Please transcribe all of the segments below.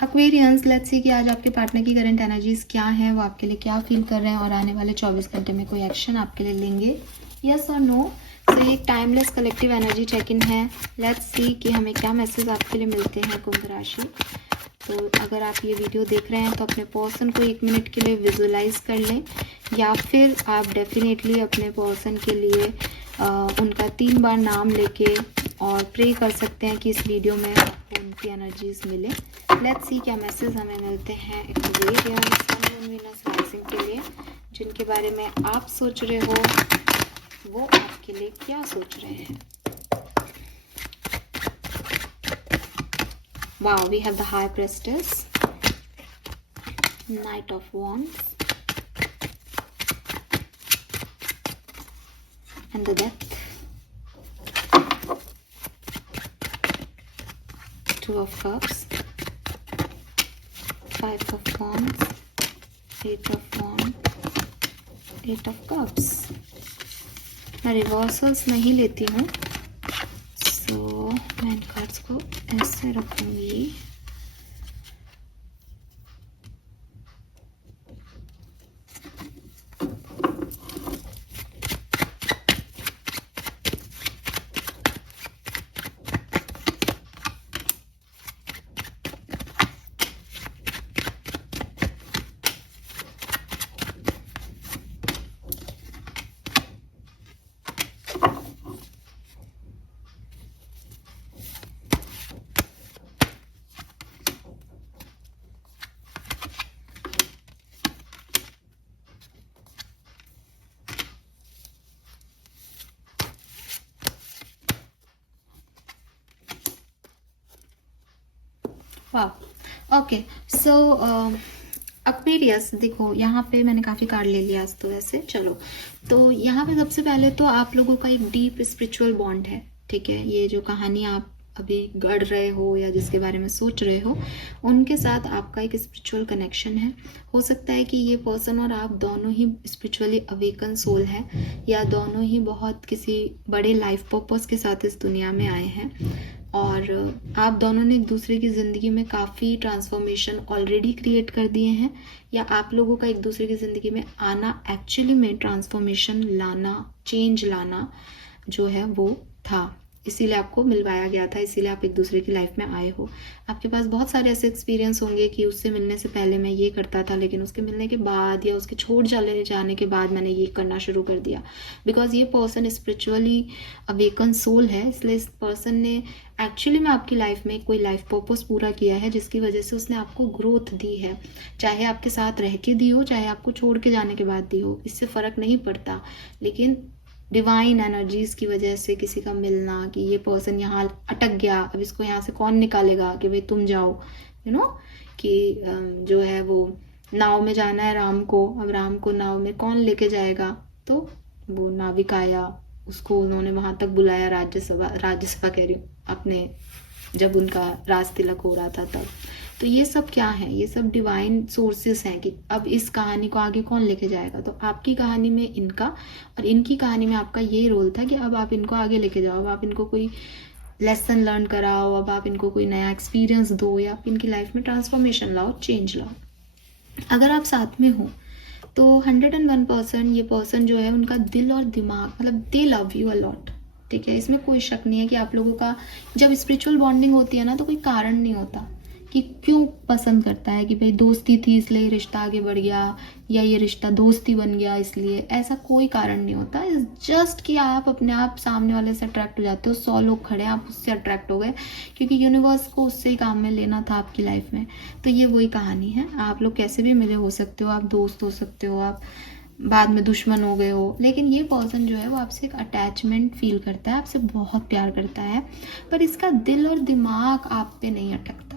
Aquarians, let's see कि आज आपके पार्टनर की करंट एनर्जीज क्या हैं, वो आपके लिए क्या फील कर रहे हैं और आने वाले 24 घंटे में कोई एक्शन आपके लिए लेंगे, यस और नो। तो ये एक timeless collective energy check in है। लेट्स सी कि हमें क्या मैसेज आपके लिए मिलते हैं कुंभ राशि। तो अगर आप ये वीडियो देख रहे हैं तो अपने पर्सन को 1 मिनट के लिए विजुलाइज कर लें, या फिर आप डेफिनेटली अपने पर्सन के लिए उनका 3 बार नाम लेके और प्रे कर सकते हैं कि इस वीडियो में आपको उनकी एनर्जीज मिले। लेट्स सी क्या मैसेज हमें मिलते हैं Aquarius sun moon Venus rising के लिए, जिनके बारे में आप सोच रहे हो वो आपके लिए क्या सोच रहे हैं। Wow, we have the High Priestess, Knight of Wands, and the Death, Two of Cups, 5 of Wands, 8 of Wands, 8 of Cups. मैं रिवर्सल्स नहीं लेती हूँ, सो मैं इन कार्ड्स को ऐसे रखूँगी। वाह, ओके। सो एक्वेरियस, देखो यहाँ पे मैंने काफ़ी कार्ड ले लिया आज तो ऐसे। चलो, तो यहाँ पे सबसे पहले तो आप लोगों का एक डीप स्पिरिचुअल बॉन्ड है, ठीक है। ये जो कहानी आप अभी गढ़ रहे हो या जिसके बारे में सोच रहे हो, उनके साथ आपका एक स्पिरिचुअल कनेक्शन है। हो सकता है कि ये पर्सन और आप दोनों ही स्पिरिचुअली अवेकन सोल है, या दोनों ही बहुत किसी बड़े लाइफ पर्पस के साथ इस दुनिया में आए हैं, और आप दोनों ने एक दूसरे की ज़िंदगी में काफ़ी ट्रांसफॉर्मेशन ऑलरेडी क्रिएट कर दिए हैं, या आप लोगों का एक दूसरे की ज़िंदगी में आना एक्चुअली में ट्रांसफॉर्मेशन लाना, चेंज लाना जो है वो था, इसीलिए आपको मिलवाया गया था, इसीलिए आप एक दूसरे की लाइफ में आए हो। आपके पास बहुत सारे ऐसे एक्सपीरियंस होंगे कि उससे मिलने से पहले मैं ये करता था, लेकिन उसके मिलने के बाद या उसके छोड़ चले जाने के बाद मैंने ये करना शुरू कर दिया। बिकॉज ये पर्सन स्पिरिचुअली अवेकन सोल है, इसलिए इस पर्सन ने एक्चुअली में आपकी लाइफ में कोई लाइफ पर्पस पूरा किया है, जिसकी वजह से उसने आपको ग्रोथ दी है। चाहे आपके साथ रह के दी हो, चाहे आपको छोड़ के जाने के बाद दी हो, इससे फ़र्क नहीं पड़ता। लेकिन डिवाइन एनर्जीज की वजह से किसी का मिलना, कि ये पर्सन यहाँ अटक गया, अब इसको यहाँ से कौन निकालेगा, कि भाई तुम जाओ, यू नो, कि जो है वो नाव में जाना है राम को, अब राम को नाव में कौन लेके जाएगा, तो वो नाविक आया, उसको उन्होंने वहाँ तक बुलाया, राज्यसभा कह रही हूँ, अपने जब उनका राज तिलक हो रहा था तब। तो ये सब क्या है, ये सब डिवाइन सोर्सेस हैं कि अब इस कहानी को आगे कौन लेके जाएगा। तो आपकी कहानी में इनका और इनकी कहानी में आपका ये रोल था कि अब आप इनको आगे लेके जाओ, अब आप इनको कोई लेसन लर्न कराओ, अब आप इनको कोई नया एक्सपीरियंस दो, या आप इनकी लाइफ में ट्रांसफॉर्मेशन लाओ, चेंज लाओ। अगर आप साथ में हो तो 101% ये पर्सन जो है, उनका दिल और दिमाग, मतलब दे लव यू अ लॉट, ठीक है। इसमें कोई शक नहीं है कि आप लोगों का जब स्पिरिचुअल बॉन्डिंग होती है ना, तो कोई कारण नहीं होता कि क्यों पसंद करता है, कि भाई दोस्ती थी इसलिए ये रिश्ता आगे बढ़ गया, या ये रिश्ता दोस्ती बन गया इसलिए, ऐसा कोई कारण नहीं होता। इट्स जस्ट कि आप अपने आप सामने वाले से अट्रैक्ट हो जाते हो। 100 लोग खड़े हैं, आप उससे अट्रैक्ट हो गए, क्योंकि यूनिवर्स को उससे ही काम में लेना था आपकी लाइफ में। तो ये वही कहानी है। आप लोग कैसे भी मिले हो सकते हो, आप दोस्त हो सकते हो, आप बाद में दुश्मन हो गए हो, लेकिन ये पर्सन जो है वो आपसे एक अटैचमेंट फील करता है, आपसे बहुत प्यार करता है, पर इसका दिल और दिमाग आप पे नहीं अटकता।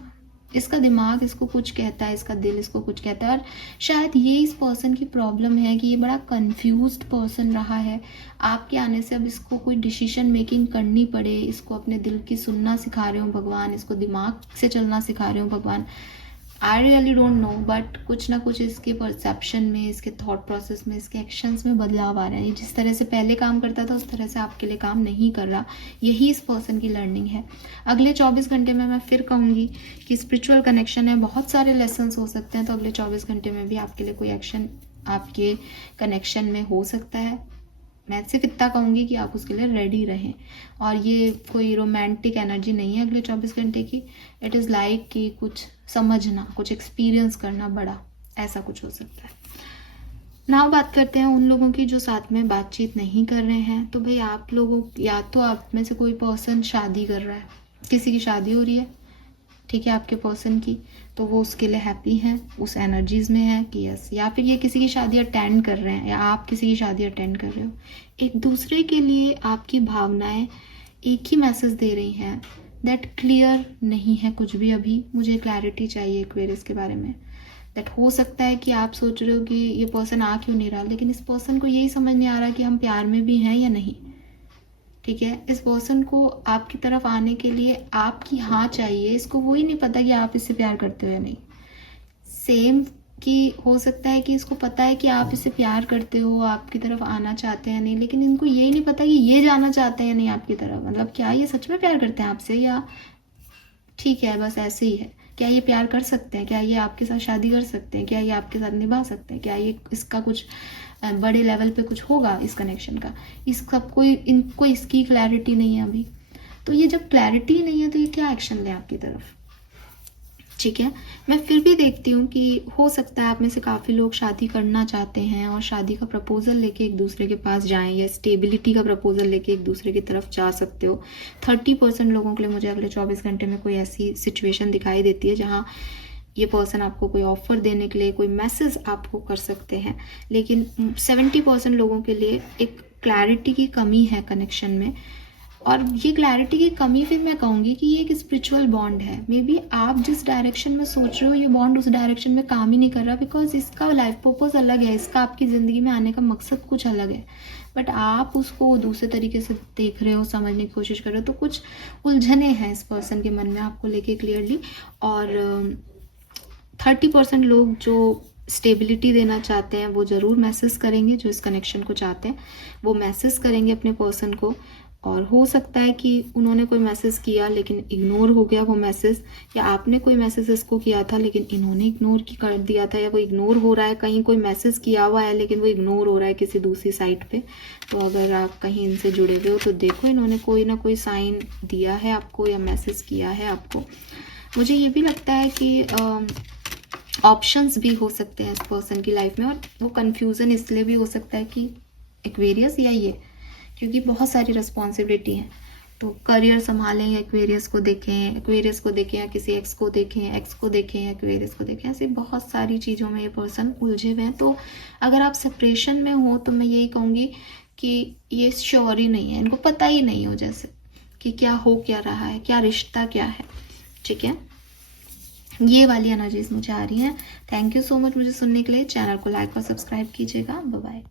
इसका दिमाग इसको कुछ कहता है, इसका दिल इसको कुछ कहता है। और शायद ये इस पर्सन की प्रॉब्लम है कि ये बड़ा कंफ्यूज्ड पर्सन रहा है। आपके आने से अब इसको कोई डिसीजन मेकिंग करनी पड़े, इसको अपने दिल की सुनना सिखा रहे हो भगवान, इसको दिमाग से चलना सिखा रहे हो भगवान। I really don't know, but कुछ ना कुछ इसके परसेप्शन में, इसके थॉट प्रोसेस में, इसके एक्शंस में बदलाव आ रहा है। जिस तरह से पहले काम करता था उस तरह से आपके लिए काम नहीं कर रहा। यही इस पर्सन की लर्निंग है। अगले 24 घंटे में मैं फिर कहूँगी कि स्पिरिचुअल कनेक्शन है, बहुत सारे लेसन्स हो सकते हैं, तो अगले 24 घंटे में भी आपके लिए कोई एक्शन आपके कनेक्शन में हो सकता है। मैं सिर्फ इतना कहूँगी कि आप उसके लिए रेडी रहें। और ये कोई रोमांटिक एनर्जी नहीं है अगले 24 घंटे की। इट इज़ लाइक कि कुछ समझना, कुछ एक्सपीरियंस करना बड़ा, ऐसा कुछ हो सकता है। नाउ बात करते हैं उन लोगों की जो साथ में बातचीत नहीं कर रहे हैं। तो भाई आप लोगों, या तो आप में से कोई पर्सन शादी कर रहा है, किसी की शादी हो रही है, ठीक है, आपके पर्सन की, तो वो उसके लिए हैप्पी हैं, उस एनर्जीज़ में है कि यस। या फिर ये किसी की शादी अटेंड कर रहे हैं, या आप किसी की शादी अटेंड कर रहे हो। एक दूसरे के लिए आपकी भावनाएं एक ही मैसेज दे रही हैं, दैट क्लियर नहीं है कुछ भी। अभी मुझे क्लैरिटी चाहिए एक्वेरियस के बारे में। दैट हो सकता है कि आप सोच रहे हो कि ये पर्सन आ क्यों नहीं रहा, लेकिन इस पर्सन को यही समझ नहीं आ रहा कि हम प्यार में भी हैं या नहीं, ठीक है। इस पर्सन को आपकी तरफ आने के लिए आपकी हाँ चाहिए, इसको वो ही नहीं पता कि आप इससे प्यार करते हो या नहीं। सेम कि हो सकता है कि इसको पता है कि आप इससे प्यार करते हो, आपकी तरफ आना चाहते हैं नहीं, लेकिन इनको यही नहीं पता कि ये जाना चाहते हैं नहीं आपकी तरफ। मतलब क्या ये सच में प्यार करते हैं आपसे, या ठीक है बस ऐसे ही है। क्या ये प्यार कर सकते हैं, क्या ये आपके साथ शादी कर सकते हैं, क्या ये आपके साथ निभा सकते हैं, क्या ये इसका कुछ बड़े लेवल पे कुछ होगा इस कनेक्शन का। इस सब कोई इनको इसकी क्लैरिटी नहीं है अभी। तो ये जब क्लैरिटी नहीं है तो ये क्या एक्शन ले आपकी तरफ, ठीक है। मैं फिर भी देखती हूँ कि हो सकता है आप में से काफ़ी लोग शादी करना चाहते हैं और शादी का प्रपोजल लेके एक दूसरे के पास जाएं, या स्टेबिलिटी का प्रपोजल लेके एक दूसरे की तरफ जा सकते हो। 30% लोगों के लिए मुझे अगले 24 घंटे में कोई ऐसी सिचुएशन दिखाई देती है जहाँ ये पर्सन आपको कोई ऑफर देने के लिए कोई मैसेज आपको कर सकते हैं। लेकिन 70% लोगों के लिए एक क्लैरिटी की कमी है कनेक्शन में। और ये क्लैरिटी की कमी फिर मैं कहूँगी कि ये एक स्पिरिचुअल बॉन्ड है। मे बी आप जिस डायरेक्शन में सोच रहे हो ये बॉन्ड उस डायरेक्शन में काम ही नहीं कर रहा, बिकॉज इसका लाइफ पर्पस अलग है, इसका आपकी ज़िंदगी में आने का मकसद कुछ अलग है, बट आप उसको दूसरे तरीके से देख रहे हो, समझने की कोशिश कर रहे हो। तो कुछ उलझने हैं इस पर्सन के मन में आपको लेके क्लियरली। और 30% लोग जो स्टेबिलिटी देना चाहते हैं वो ज़रूर मैसेज करेंगे, जो इस कनेक्शन को चाहते हैं वो मैसेज करेंगे अपने पर्सन को। और हो सकता है कि उन्होंने कोई मैसेज किया लेकिन इग्नोर हो गया वो मैसेज, या आपने कोई मैसेज इसको किया था लेकिन इन्होंने इग्नोर कर दिया था, या वो इग्नोर हो रहा है। कहीं कोई मैसेज किया हुआ है लेकिन वो इग्नोर हो रहा है किसी दूसरी साइट पे। तो अगर आप कहीं इनसे जुड़े हुए हो तो देखो इन्होंने कोई ना कोई साइन दिया है आपको या मैसेज किया है आपको। मुझे ये भी लगता है कि ऑप्शंस भी हो सकते हैं इस पर्सन की लाइफ में, और वो कन्फ्यूज़न इसलिए भी हो सकता है कि एक्वेरियस या ये, क्योंकि बहुत सारी रिस्पॉन्सिबिलिटी है। तो करियर संभालें या एक्वेरियस को देखें, एक्वेरियस को देखें या किसी एक्स को देखें, एक्स को देखें या एक्वेरियस को देखें, ऐसे बहुत सारी चीज़ों में ये पर्सन उलझे हुए हैं। तो अगर आप सेपरेशन में हो तो मैं यही कहूँगी कि ये श्योर ही नहीं है, इनको पता ही नहीं हो जैसे कि क्या हो क्या रहा है, क्या रिश्ता क्या है, ठीक है। ये वाली एनर्जीज मुझे आ रही हैं। थैंक यू सो मच मुझे सुनने के लिए। चैनल को लाइक और सब्सक्राइब कीजिएगा। Bye bye.